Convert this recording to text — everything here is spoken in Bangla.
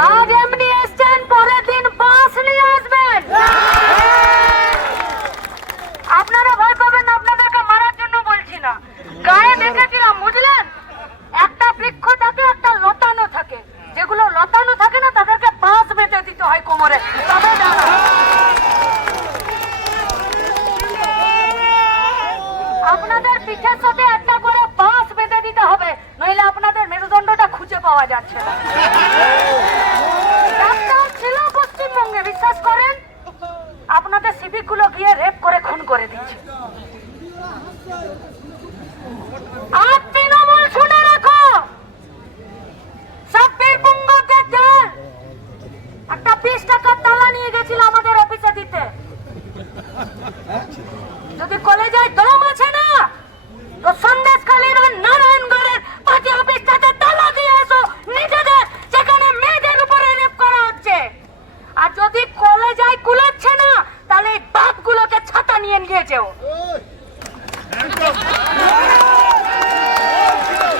আজ এমনি এসছেন, পরের দিন বাস নিয়ে আসবেন। আপনারা ভয় পাবেন আপনাদেরকে মারার জন্য বলছি না। গায়ে দেখেছিলাম বুঝলেন? একটা বৃক্ষ থাকে, একটা লতানো থাকে। যেগুলো লতানো থাকে না, তাদেরকে বাঁশ বেঁধে দিতে হয় কোমরে। তবে আপনাদের পিঠের সাথে একটা করে বাঁশ বেঁধে দিতে হবে, নইলে আপনাদের মেরুদণ্ডটা খুঁজে পাওয়া যাচ্ছে না। আপনাদের সিভিকগুলো গিয়ে রেপ করে খুন করে দিচ্ছে আর একটা তালা নিয়ে গেছিল আমাদের অফিসে দিতে। যদি কলেজে দম আছে না, তো অফিসটাতে তালা দিয়ে নিজেদের উপরে রেপ করা হচ্ছে। আর যদি onion gets you.